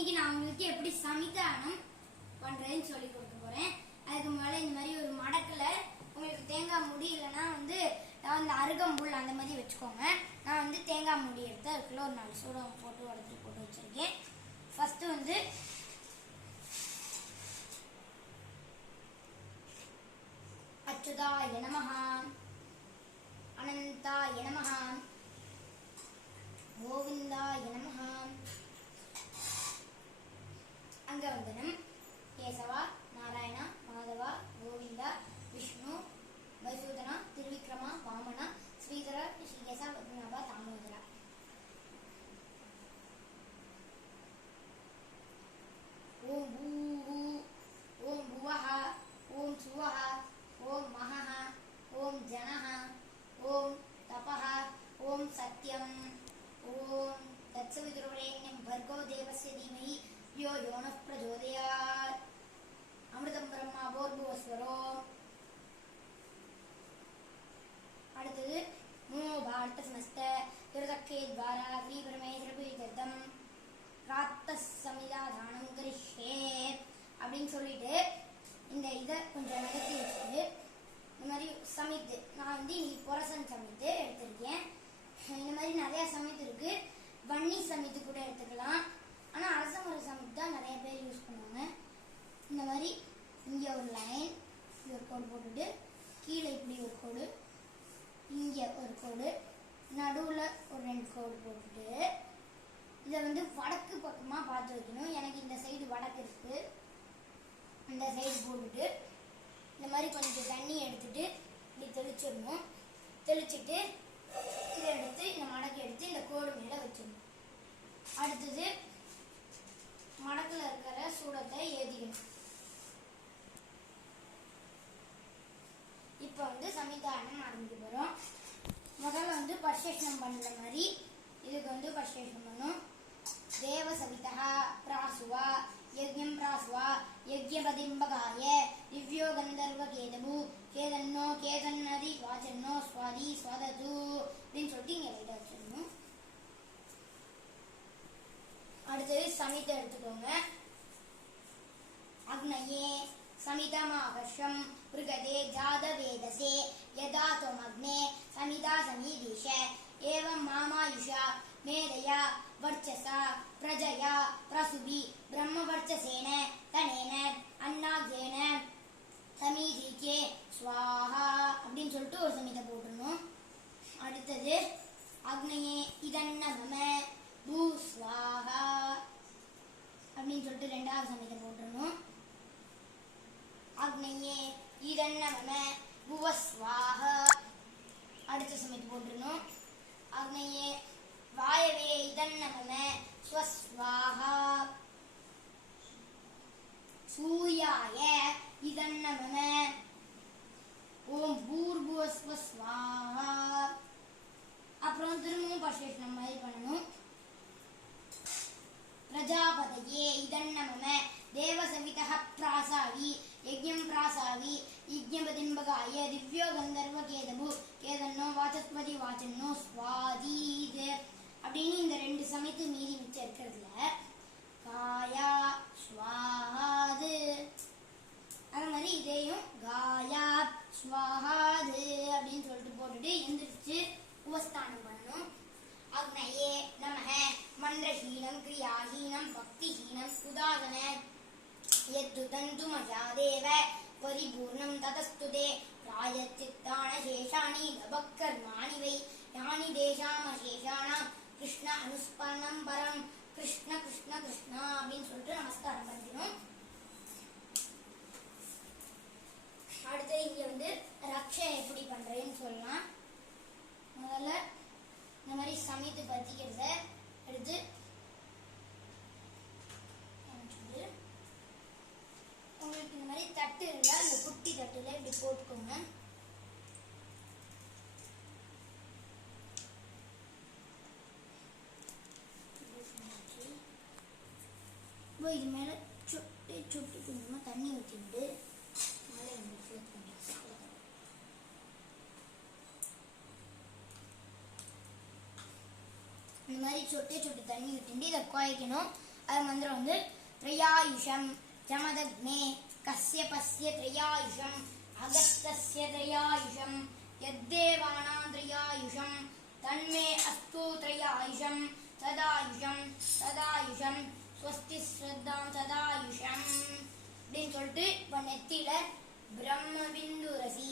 இன்னைக்கு நான் உங்களுக்கு எப்படி சமிதானம் பண்றேன்னு சொல்லி கொடுக்க போறேன். அதுக்கு முன்னால இந்த மாதிரி ஒரு மடக்குல உங்களுக்கு தேங்காய் மூடி இல்லைன்னா வந்து அந்த அருகம்புல் அந்த மாதிரி வச்சுக்கோங்க. நான் வந்து தேங்காய் மூடி எடுத்து அதுக்குள்ள ஒரு 4 சூடம் போட்டு உடச்சி போட்டு வச்சிருக்கேன். ஃபர்ஸ்ட் வந்து அச்சுதாய நமஹ, அனந்தாய நமஹ, கோவிந்தாய நமஹ, அங்கவந்தனம், கேசவா, நாராயணா, மாதவா, கோவிந்தா, விஷ்ணு, வைசூதனா, திருவிக்ரமா, வாமனா, ஸ்ரீதரா, ரிஷிகேசா, பத்மநாபா, தாமோதரா. ஓம் பூஹு, ஓம் புவஹ, ஓம் சுவஹ, ஓம் மஹஹ, ஓம் ஜனஹ, ஓம் தபஹ, ஓம் சத்யம், ஓம் தத்சவிதுர்வரேண்யம் பர்கோ தேவஸ்ய தீமஹி யோ யோனः பிரச்சோதயாத். அமிர்தம் பிரம்மா பூர்புவஸ்வரோ. அடுத்தது நமோ பார்த்த சமஸ்த திருதக்கே துவாரா ஸ்ரீ பரமேஸ்வர பீதம் பிராத்த சமிதாதானம் கரிஷ்யே அப்படின்னு சொல்லிட்டு இந்த இதை கொஞ்சம் நகர்த்தி வச்சுட்டு இந்த மாதிரி சமைத்து நான் வந்து இன்னைக்கு புரசன் சமைத்து எடுத்திருக்கேன். இந்த மாதிரி நிறைய சமைத்து இருக்கு. வன்னி சமைத்து கூட எடுத்துக்கலாம். ஆனால் அரசமர சமைத்து தான் நிறைய பேர் யூஸ் பண்ணுவாங்க. இந்த மாதிரி இங்கே ஒரு லைன் ஒரு கோடு போட்டுட்டு கீழே இப்படி ஒரு கோடு, இங்கே ஒரு கோடு, நடுவில் ஒரு 2 கோடு போட்டுட்டு இதை வந்து வடக்கு பக்கமாக பார்த்து வைக்கணும். எனக்கு இந்த சைடு வடக்கு இருக்கு. இந்த சைடு போட்டுட்டு இந்த மாதிரி கொஞ்சம் தண்ணி எடுத்துட்டு இப்படி தெளிச்சிடணும். தெளிச்சுட்டு இதை எடுத்து இந்த மடக்கு எடுத்து இந்த கோடு மேலே வச்சிடணும். அடுத்தது மடக்கில் இருக்கிற சூடத்தை ஏற்றிக்கணும். இப்போ வந்து சமிதானம் ஆரம்பிக்க போகிறோம். முதல்ல வந்து பரிசேஷனம் பண்ணுற மாதிரி இதுக்கு வந்து பரிசேஷனம் பண்ணும். தேவ சவிதா பிராசுவா யஜ்ஞம் பிராசுவா யஜ்ஞபதிம்பகாய திவ்யோ கந்தர்வ கேதபு கேதன்னோ கேதன்னதி வாச்சன்னோ ஸ்வாதி ஸ்வாதது அப்படின்னு சொல்லிட்டு இங்கே லைட்டாக வச்சிடணும். அடுத்தது சமித்தை எடுத்துக்கோங்க. அக்னயே சமிதமாகர்ஷம் பிருகதே ஜாதவேதசே யதா त्वमग्ने சமிதா சமீதிஷ ஏவம் மாமாயுஷா மேதயா வர்ச்சசா பிரஜயா பிரசுபி பிரம்மவர்ச்சசேன தனேன அன்னாக்யேன சமீதிகே ஸ்வாஹா அப்படின்னு சொல்லிட்டு ஒரு சமிதை போட்டுடணும். அடுத்தது அக்னயே இதன்னம பூ ஸ்வாஹா அப்படின்னு சொல்லிட்டு 2வது சமிதை போட்டுடணும். அக்னயே இதன்னம புவஸ்வாஹ அடுத்த சமிதி போட்டுடணும். அக்னயே வாயவே இதன்னம ஸ்வஸ்வாஹா சூர்யாய இதன்னம ஓம் பூர்புவஸ்வஸ்வாஹா. அப்புறம் திரும்பவும் பரிசேஷனம் மாதிரி பண்ணணும். பிரஜாபதயே இதன்னம தேவசவிதः பிராசாவி யஜ்ஞம் பிராசாவி யஜ்ஞபதிம்பகாய திவ்யோ கந்தர்வ கேதபு கேதன்னோ வாசஸ்பதி வாச்சன்னோ ஸ்வாதீத் அப்படின்னு இந்த 2 சமைத்து மீறி மிச்சம் இருக்கிறதுல காயா ஸ்வாஹாது அது மாதிரி இதையும் காயா ஸ்வாஹாது அப்படின்னு சொல்லிட்டு போட்டுட்டு எந்திரிச்சு உபஸ்தானம் பண்ணணும். அக்னயே நமஹ மந்திரஹீனம் கிரியாஹீனம் பக்திஹீனம் உதாசன யத்து தந்து மஜாதேவ பரிபூர்ணம் ததஸ்துதே பிராயச்சித்தான சேஷாணி தபக்கர்மாணி வை யானி தேசாமசேஷானாம் கிருஷ்ண அனுஸ்மரணம் பரம் கிருஷ்ண கிருஷ்ண கிருஷ்ணா அப்படின்னு சொல்லிட்டு நமஸ்காரம் பண்ணிக்கணும். அடுத்து இங்க வந்து ரக்ஷை எப்படி பண்றேன்னு சொல்லலாம். முதல்ல இந்த மாதிரி சமைத்து பத்திக்கிறத எடுத்து உங்களுக்கு இந்த மாதிரி தட்டு இருந்தால் இந்த குட்டி தட்டுல இப்படி போட்டுக்கோங்க. இது மேல சொட்டு சொட்டு கொஞ்சமா தண்ணி ஊற்றிட்டு மேலே இந்த மாதிரி சொட்டு சொட்டு தண்ணி ஊற்றிட்டு இதை குழைக்கணும். அது மந்திரம் வந்து திரையாயுஷம் ஜமதக்னே கஸ்யபஸ்ய திரையாயுஷம் அகஸ்தஸ்ய திரையாயுஷம் யத்தேவானாம் திரையாயுஷம் தன்மே அஸ்து திரையாயுஷம் சதாயுஷம் சதாயுஷம் ஸ்வஸ்தி ஸ்ரத்தாம் சதாயுஷம் அப்படின்னு சொல்லிட்டு இப்போ நெத்தியில பிரம்ம பிந்து ரசி,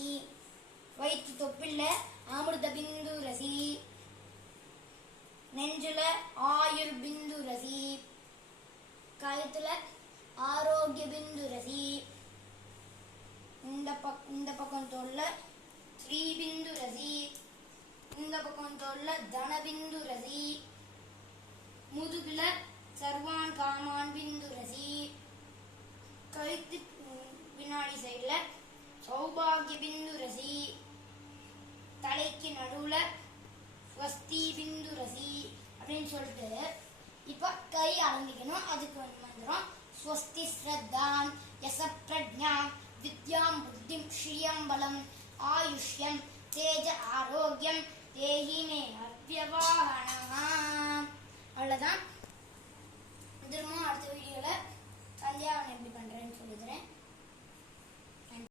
வயிற்று தொப்பில்ல அமிர்த பிந்து ரசி, நெஞ்சுல ஆயுர் பிந்து ரசி, கழுத்துல ஆரோக்கிய பிந்து ரசி, இந்த பக்கம் தோல்ல ஸ்ரீ பிந்து ரசி, இந்த பக்கம் தோல்ல தன பிந்து ரசி, முதுகுல சர்வான் காமான் பிந்து ரசி, கழுத்து பின்னாடி சைடுல சௌபாகிய பிந்து ரசி, தலைக்கு நடுவுல ஸ்வஸ்தி பிந்து ரசி அப்படின்னு சொல்லிட்டு இப்ப கை ஆரம்பிக்கணும். அதுக்கு மந்திரம் ஸ்வஸ்தி ஸ்ரத்தாம் யச பிரஜ்ஞாம் வித்யாம் புத்திம் ஸ்ரீயம் பலம் ஆயுஷ்யம் தேஜ ஆரோக்கியம்